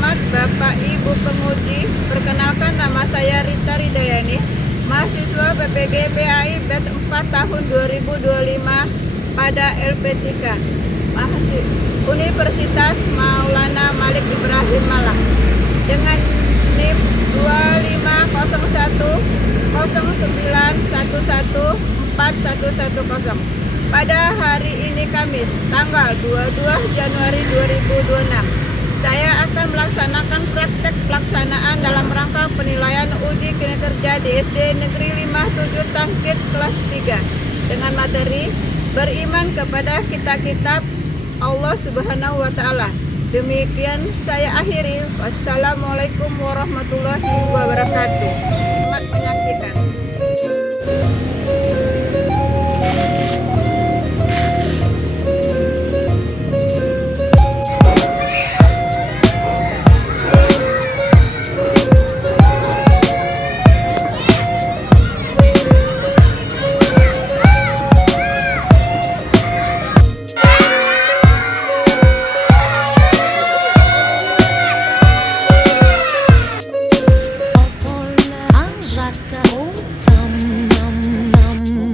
hormat Bapak Ibu penguji, perkenalkan nama saya Rita Ridayani, mahasiswa PPG PAI batch 4 tahun 2025 pada LP3 Universitas Maulana Malik Ibrahim Malang dengan NIM 2509091141110 pada hari ini Kamis tanggal 22 Januari 2026. Saya akan melaksanakan praktek pelaksanaan dalam rangka penilaian uji kinerja di SD Negeri 57 Tangkit kelas 3 dengan materi beriman kepada kitab-kitab Allah Subhanahu wa Ta'ala. Demikian saya akhiri. Wassalamualaikum warahmatullahi wabarakatuh. Selamat menyaksikan. Anjaka, oh, nam nam nam.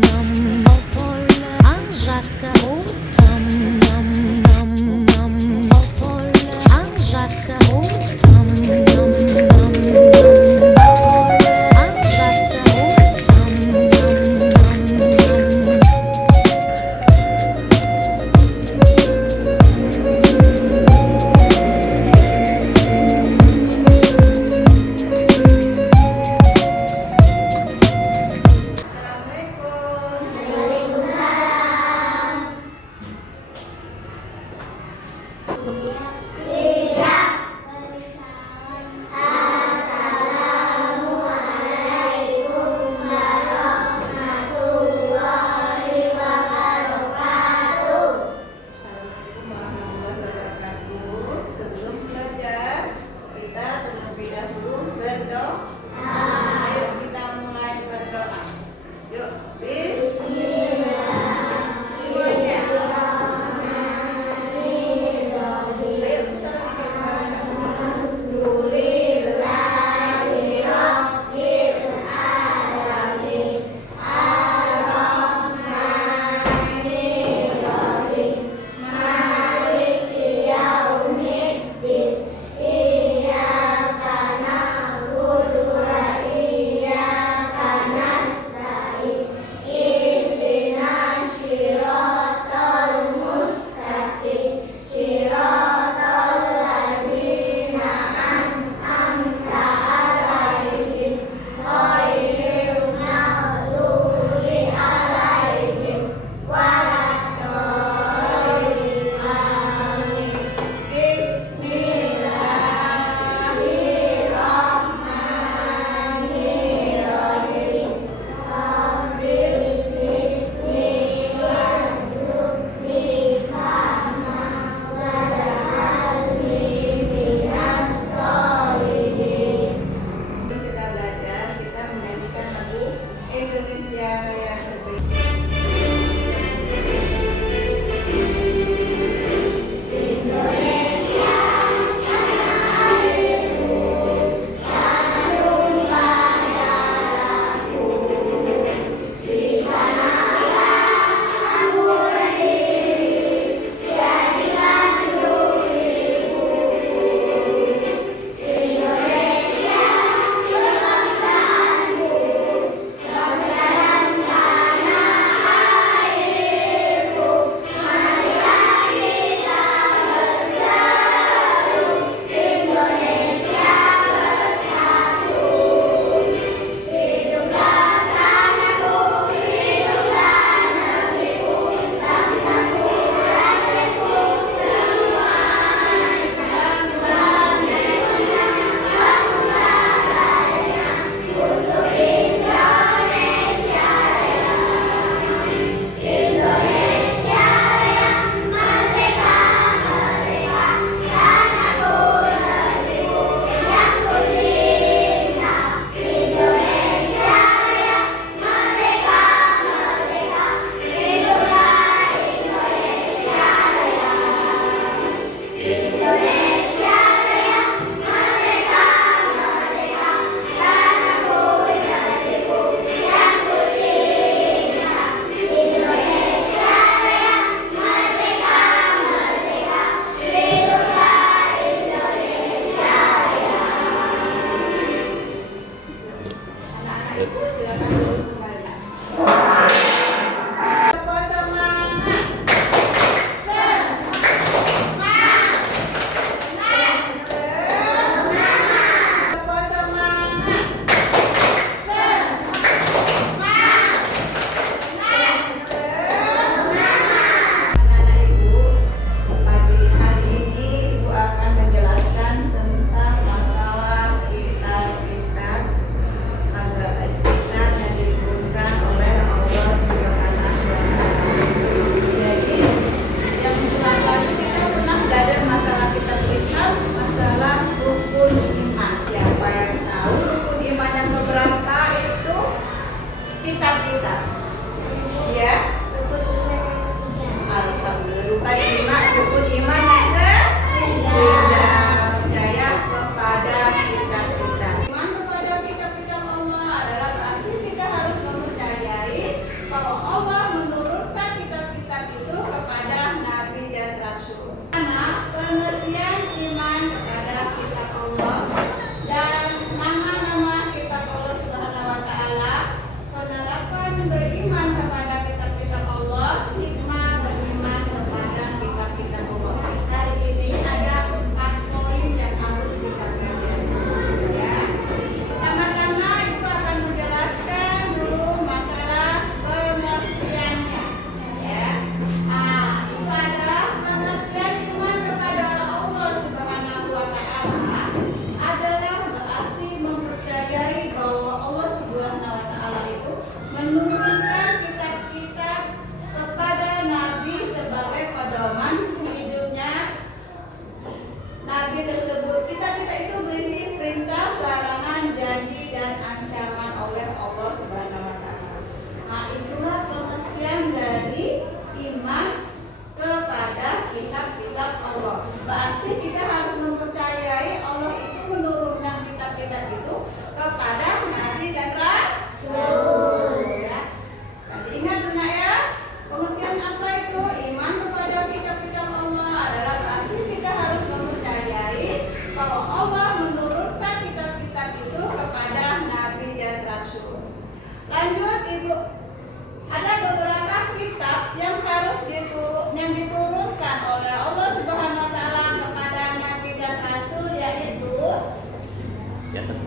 atas.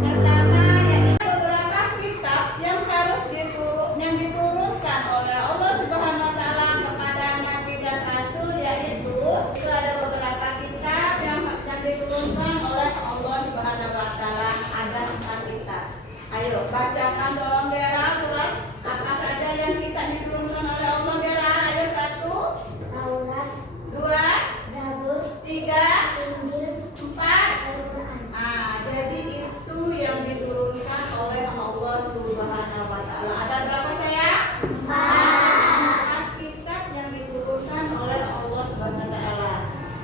Pertama, yaitu beberapa kitab yang harus diturunkan oleh Allah Subhanahu wa taala kepada nabi dan rasul, yaitu itu ada beberapa kitab yang diturunkan oleh Allah Subhanahu wa taala. Ada 4 kitab. Ayo bacakan dong Gera, tulis apa saja yang kita diturunkan oleh Allah Gera. Ayo 1, Taurat, 2, Zabur, 3, Injil, 4. Al-Quran. Jadi itu yang diturunkan oleh Allah Subhanahu wa taala. Ada berapa saya? 4 kitab yang diturunkan oleh Allah Subhanahu wa taala.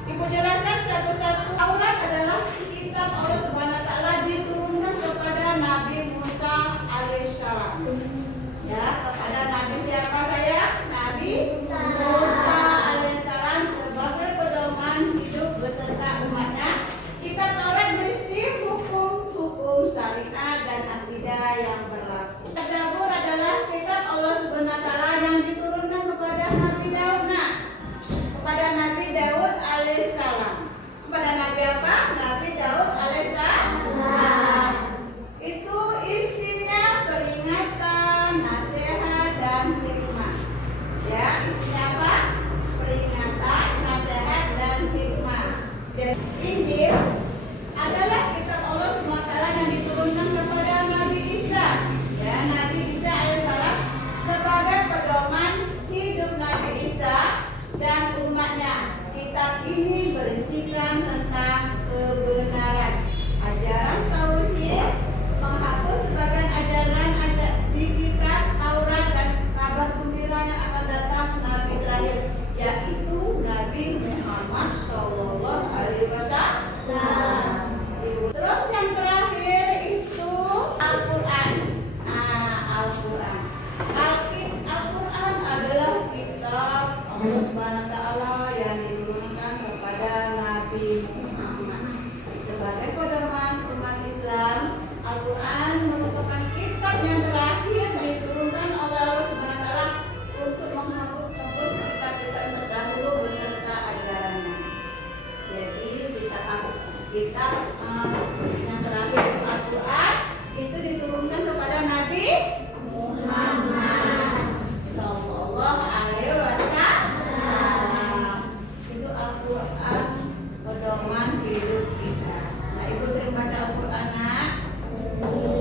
Ibu jelaskan satu-satu. Taurat adalah kitab Allah Subhanahu wa taala diturunkan kepada Nabi Musa alaihissalam. Ya, kepada Nabi siapa saya? Nabi Musa alaihissalam sebagai pedoman hidup beserta umatnya. Kitab Taurat berisi hukum-hukum syariat dan akidah yang berlaku. Zabur adalah kitab Allah Subhanahu wa taala yang diturunkan kepada Nabi Daud. Nah, kepada Nabi Daud alaihissalam. Kepada Nabi apa? Nabi Daud alaihissalam. Itu isinya peringatan, nasihat dan hikmah. Ya, isinya apa? Peringatan, nasihat dan hikmah. Dan Injil adalah kitab Allah SWT yang diturunkan kepada Nabi Isa. Ya, Nabi Isa alaihissalam sebagai pedoman hidup Nabi Isa dan umatnya. Kitab ini berisikan tentang kebenaran, ajaran tauhid, menghapus sebagian ajaran ada di kitab Taurat dan kabar gembira yang akan datang Nabi terakhir, yaitu Nabi Muhammad Shallallahu Alaihi Wasallam. Terus yang terakhir itu Al-Quran. Al-Quran. Al-Quran adalah kitab Allah Subhanahu wa taala yang diturunkan kepada Nabi Muhammad sebagai pedoman umat Islam. Al-Quran merupakan kitab yang terakhir diturunkan oleh Allah Subhanahu wa taala untuk menghapus kitab-kitab terdahulu beserta ajarannya. Jadi kitab yang terakhir itu Al-Quran itu diturunkan kepada Nabi Muhammad Sallallahu Alaihi Wasallam. Itu Al-Quran pedoman hidup kita. Nah, ibu sering baca Al-Quran, nak?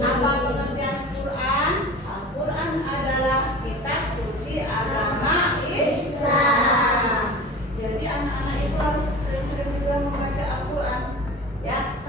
Apa pengertian Al-Quran? Al-Quran adalah kitab suci agama Islam. Jadi anak-anak itu harus sering-sering juga membaca Al-Quran. Ya,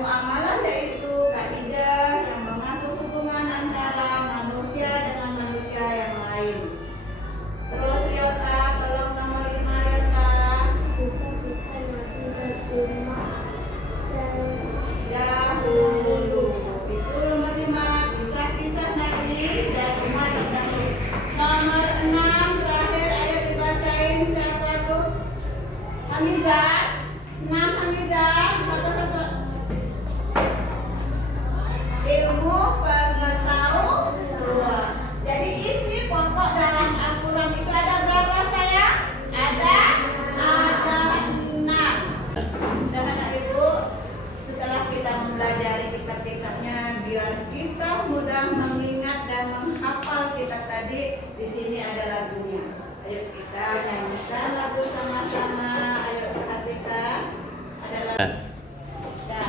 muamalah yaitu kaidah yang mengatur hubungan antara manusia dengan manusia yang lain. Terus Riota, tolong nomor 5 Riota. Kisah-kisah Nabi Muhammad Dahulu. Itu nomor 5, kisah-kisah Nabi dan umat terdahulu. Nomor 6 terakhir, ayo dibacain siapa tuh? Hamizah. 6 Hamizah. Ilmu pengetahuan. Jadi isi pokok dalam Al-Quran itu ada berapa sayang? Ada 6. Dan anak ibu, setelah kita mempelajari kitab-kitabnya, biar kita mudah mengingat dan menghafal kitab tadi, di sini ada lagunya. Ayo kita nyanyikan lagu sama-sama. Ayo perhatikan. Ada lagu. Nah,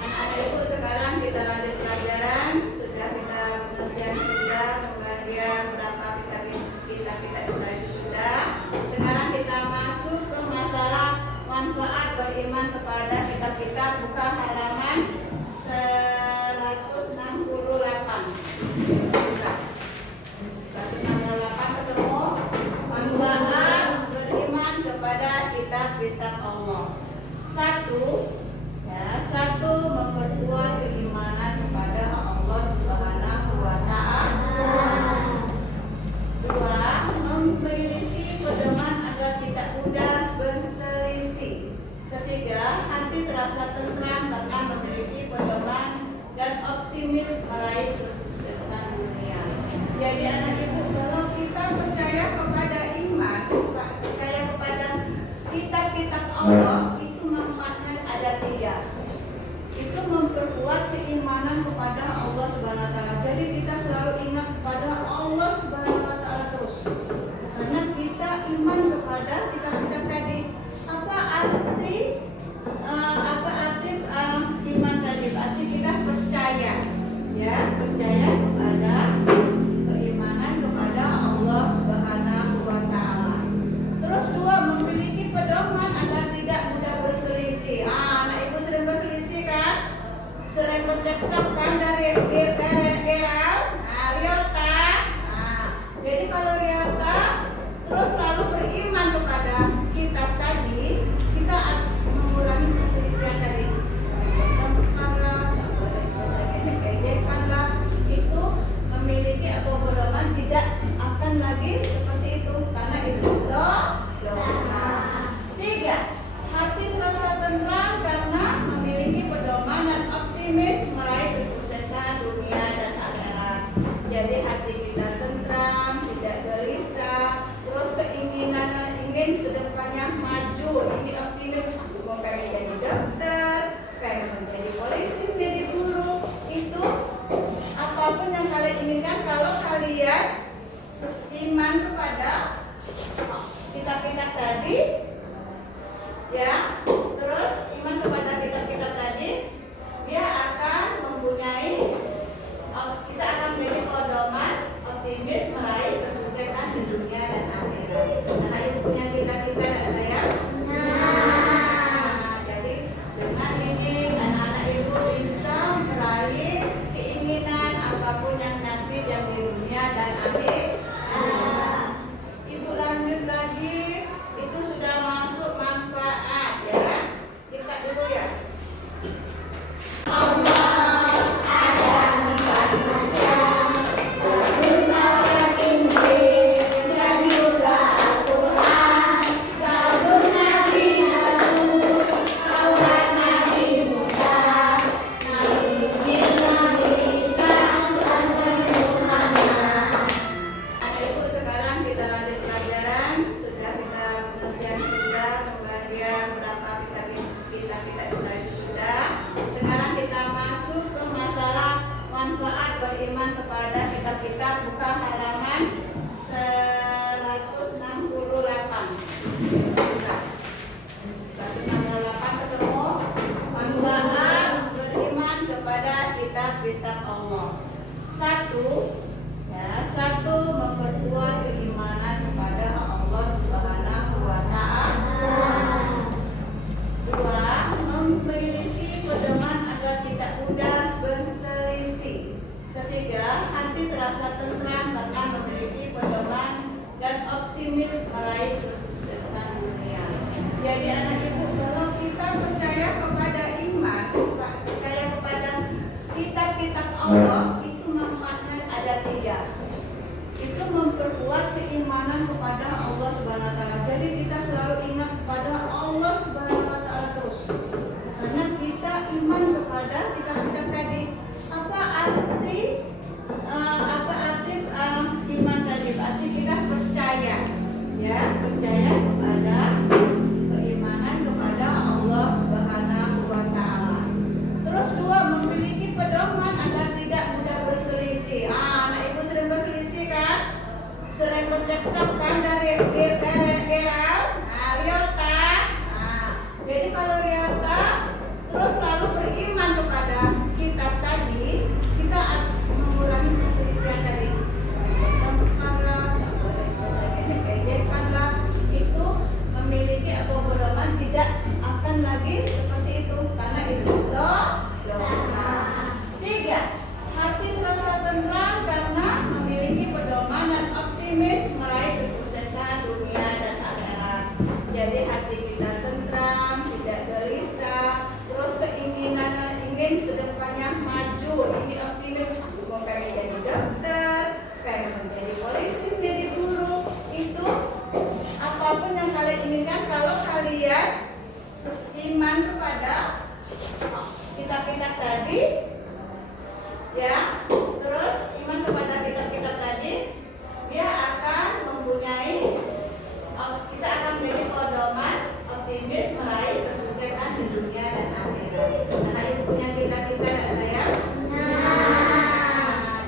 anak-anak ibu, sekarang kita lanjut pelajaran. Sudah kita pengertian sudah, kemudian berapa kitab itu sudah. Sekarang kita masuk ke masalah manfaat beriman kepada kitab-kitab. Buka halaman 168. Buka. 168 ketemu manfaat beriman kepada kitab-kitab Allah. Satu, memperkuat keimanan kepada Allah Subhanahu wa Ta'ala. 2, memiliki pedoman agar tidak mudah berselisih. 3, hati terasa tenang karena memiliki pedoman dan optimis meraih kesuksesan dunia. Jadi anak ibu, kalau kita percaya kepada iman, percaya kepada kitab-kitab Allah, itu manfaatnya ada 3. Itu memperkuat keimanan kepada Allah Subhanahu wa Ta'ala. Jadi kita selalu ingat kepada Allah Subhanahu wa Ta'ala terus. Karena kita iman kepada kitab-kitab tadi. Apa arti iman tadi? Berarti kita percaya, ya, percaya kepada keimanan kepada Allah Subhanahu wa Ta'ala. Terus 2, memiliki pedoman agar tidak mudah berselisih. Anak ibu sering berselisih kan? Sering bercekcok kan dari Geral? Riota. Jadi kalau Riota terus selalu beriman kepada kitab tadi, kita mengurangi perselisihan tadi. Itu memiliki pedoman tidak akan lagi seperti itu, karena itu dosa. 3, hati terasa tenang karena memiliki pedoman dan optimis meraih kesuksesan dunia dan akhirat. Jadi hati kita tentram, tidak gelisah, terus keinginan ingin kedepannya maju, ini optimis. Aku mau pengen jadi dokter, pengen menjadi polisi, menjadi guru. Itu apapun yang kalian inginkan, kalau kalian iman kepada kitab-kitab tadi, ya, terus iman kepada kitab-kitab tadi, dia akan mempunyai, kita akan menjadi pedoman optimis meraih kesuksesan di dunia dan akhirat. Anak ibu punya cita-cita nggak sayang? Jadi dengan ini anak-anak ibu bisa meraih keinginan apapun yang nanti yang di dunia dan akhirat. Ibu lanjut lagi, itu sudah masuk manfaat, ya. Kita dulu ya. optimis meraih kesuksesan dunia. Jadi anak ibu, kalau kita percaya kepada iman, percaya kepada kitab-kitab Allah, itu manfaatnya ada 3. Itu memperkuat keimanan kepada Allah Subhanahu wa taala. Jadi kita selalu ingat kepada Allah Subhanahu wa taala terus. Karena kita iman kepada kitab-kitab tadi. Apa arti iman tadi? Berarti kita percaya, ya, percaya kepada keimanan kepada Allah Subhanahu wa taala. Terus 2, memiliki pedoman agar tidak mudah berselisih. Anak ibu sering berselisih kan? Sering bercekcok kan dari Geral, Riota. Jadi kalau Riota terus selalu beriman kepada kitab tadi, kita mengurangi perselisihan tadi. Bertengkarlah, tak boleh ejek-ejekanlah. Itu memiliki pedoman tidak akan lagi seperti itu, karena itu dosa. 3, hati terasa tenteram karena memiliki pedoman dan optimis meraih kesuksesan dunia dan akhirat. Jadi hati kita tentram, tidak gelisah, terus keinginan ingin kedepannya maju, ini optimis. Aku mau pengen jadi dokter, pengen menjadi polisi, menjadi guru. Itu apapun yang kalian inginkan, kalau kalian iman kepada kitab-kitab tadi, ya, terus iman kepada kitab-kitab tadi, dia akan mempunyai, kita akan menjadi pedoman optimis meraih kesuksesan di dunia dan akhirat. Anak ibu punya cita-cita enggak sayang?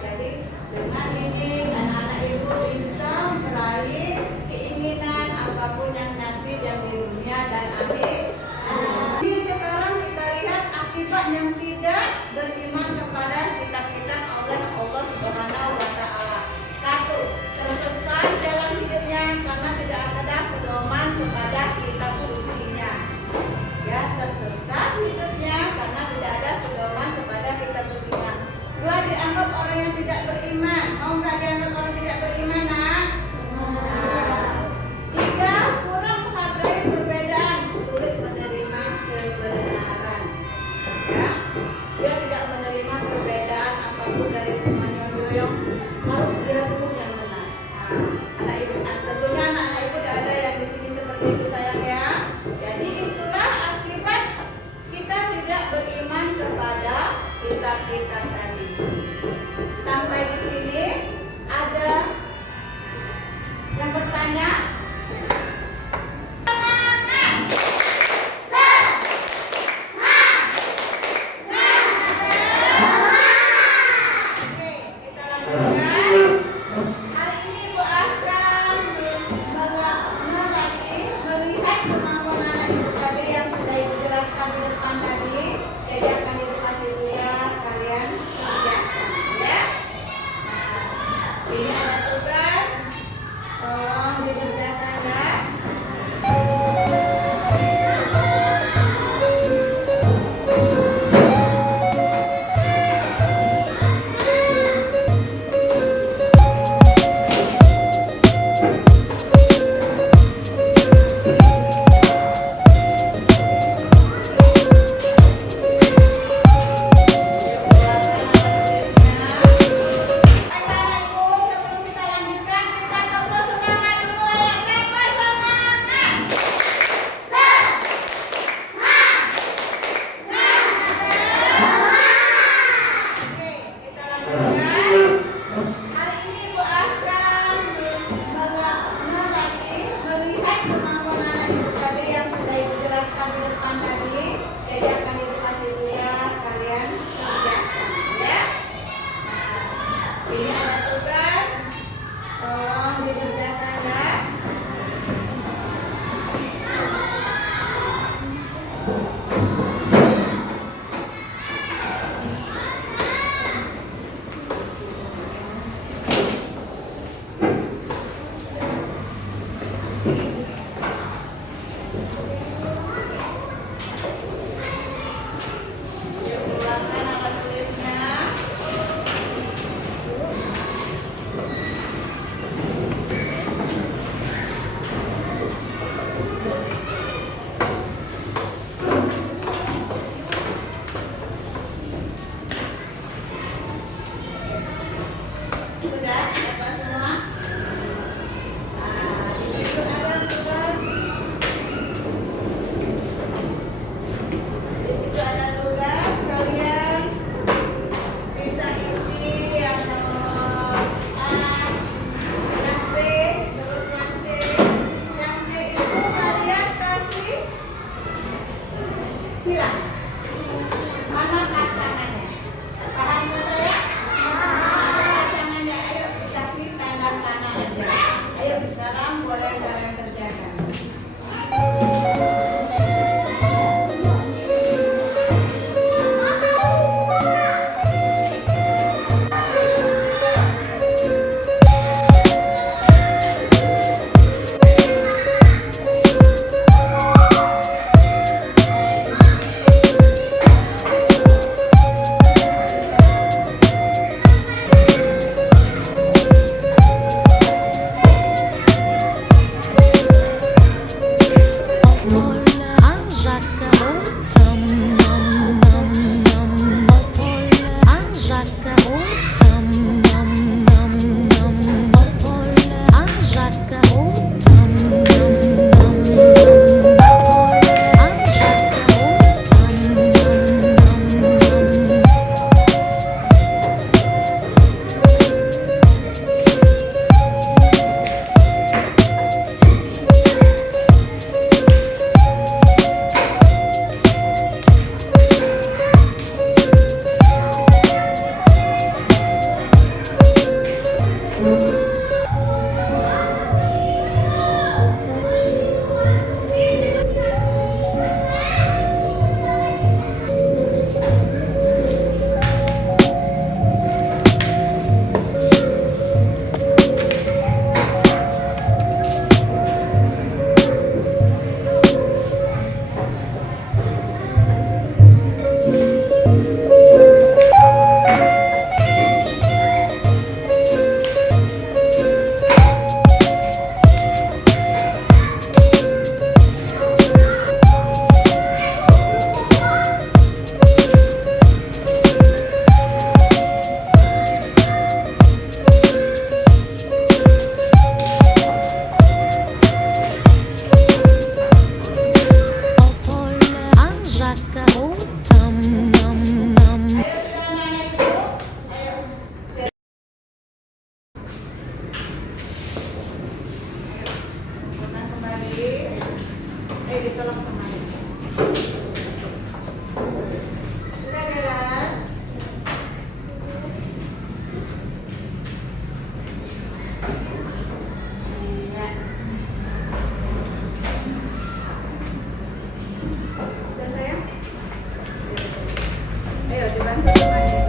Jadi dengan ini anak-anak ibu bisa meraih keinginan apapun yang nanti di dunia dan akhirat. Sekarang kita lihat akibat yang tidak beriman kepada kitab-kitab Allah ditolong teman. Sudah beres? Iya. Udah sayang? Ayo dibantu temannya.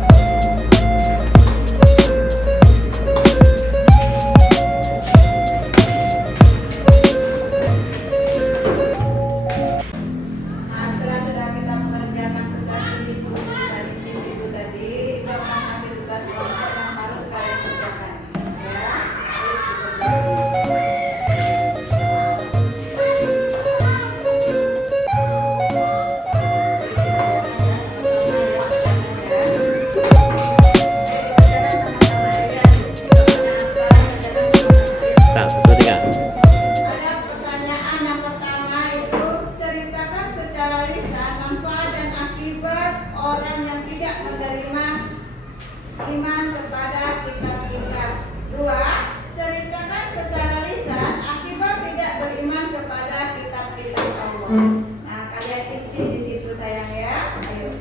Setelah sudah kita mengerjakan tugas ibu dari tim ibu tadi, kita akan kasih tugas kelompok yang harus kalian kerjakan. Ya. Tak, 1, 2, 3. Ada pertanyaan yang pertama itu ceritakan secara lisan manfaat dan akibat orang yang tidak menerima iman kepada kitab-kitab. 2. Ceritakan secara lisan akibat tidak beriman kepada kitab-kitab Allah. Nah, kalian isi di situ sayang ya. Ayo.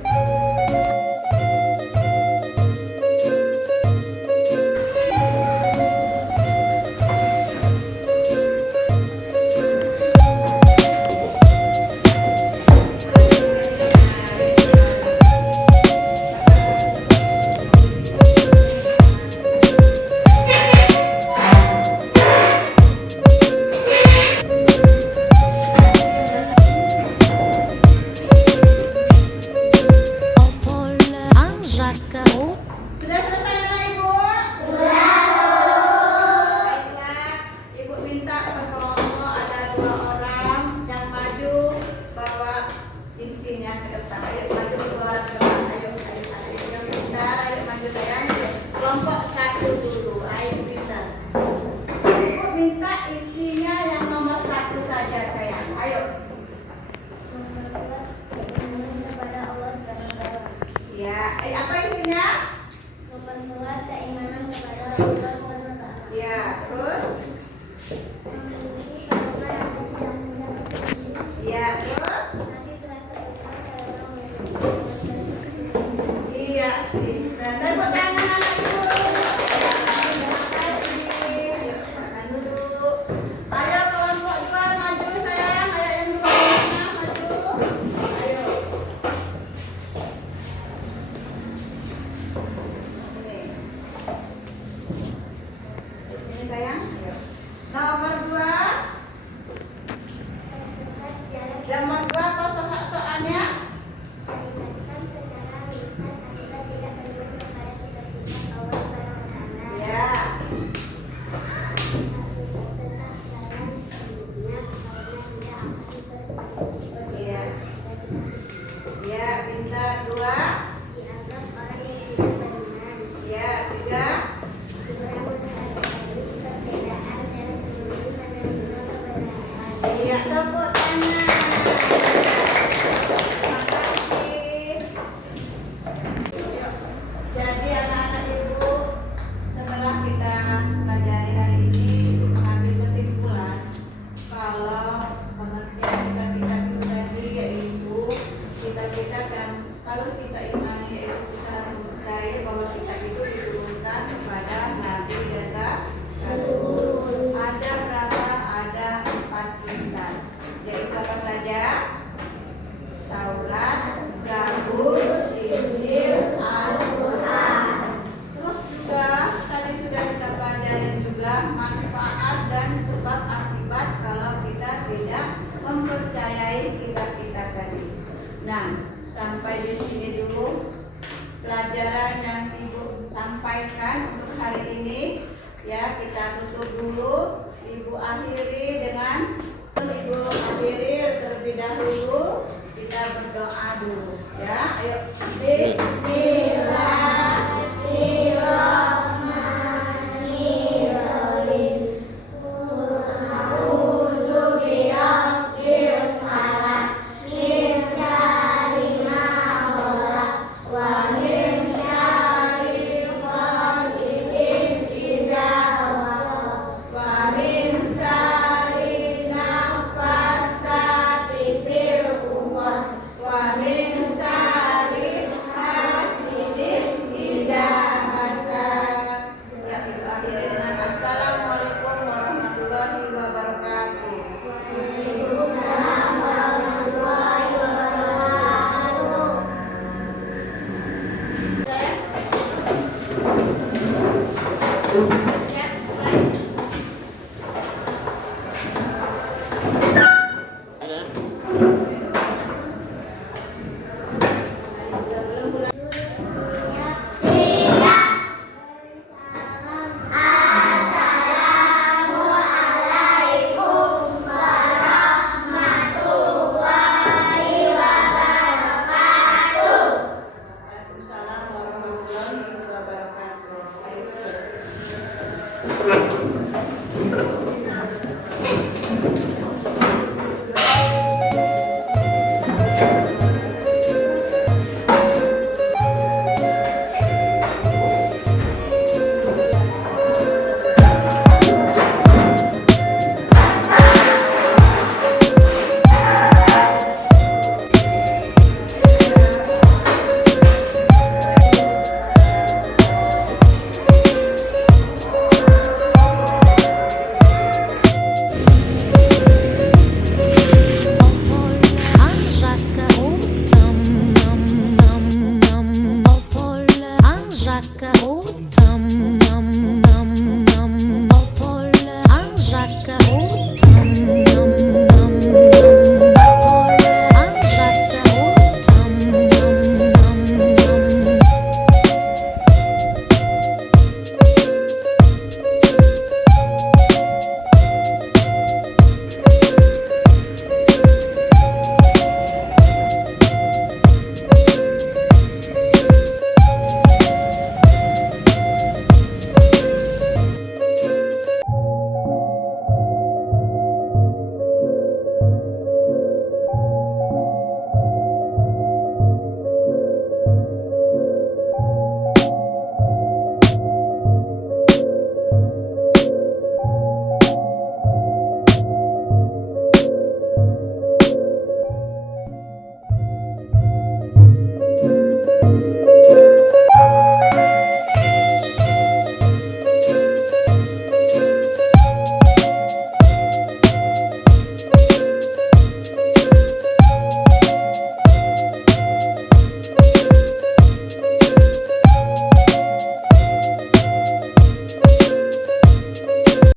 Sudah selesai anak ibu? Sudah. Baiklah, ibu minta berkelompok ada 2 orang yang maju bawa isinya ke depan. Ayo maju 2 orang ke depan. Ayo yang pintar, ayo maju sayang. Kelompok 1 dulu. Ayo pintar. Ibu minta isinya yang nomor 1 saja sayang. Ayo. Memperkuat keimanan kepada Allah SWT. Ya, apa isinya? Memperkuat keimanan kepada Allah SWT. Ya, terus? Memiliki kalimat yang tidak mudah tersembunyi. Ya, terus? Nanti telah terbuka dalam memiliki Iya, dan tepuk tangan anak ibu. Terima kasih. Yuk, makan dulu. Ayo kelompok 2 maju sayang. Ayo yang dulu maju. Ayo. Ini sayang. Ayo. Nomor 2. tersesat jalan. Nomor 2 kau tebak soalnya. Ceritakan secara lisan akibat tidak beriman kepada kitab-kitab Allah SWT. Ya. Tersesat jalan hidupnya karena tidak akan Iya. Ya, pintar 2. dianggap orang yang tidak beriman. Ya, 3. Kurang menghargai perbedaan dan sembunyi menerima kebenaran. Iya, tepuk tangan. Terima kasih. Yuk. Jadi anak-anak ibu, setelah kita pelajari hari ini mengambil kesimpulan kalau pengertian kita itu tadi yaitu kita kan harus kita imani yaitu kita harus percaya bahwa kita itu diturunkan kepada nabi dan rasul. Ada berapa? Ada 4 kitab. Yaitu apa saja? Taurat, Zabur, Injil, Al-Quran. Terus juga tadi sudah kita pelajari juga manfaat dan sebab akibat kalau kita tidak mempercayai kitab-kitab tadi. Nah, sampai di sini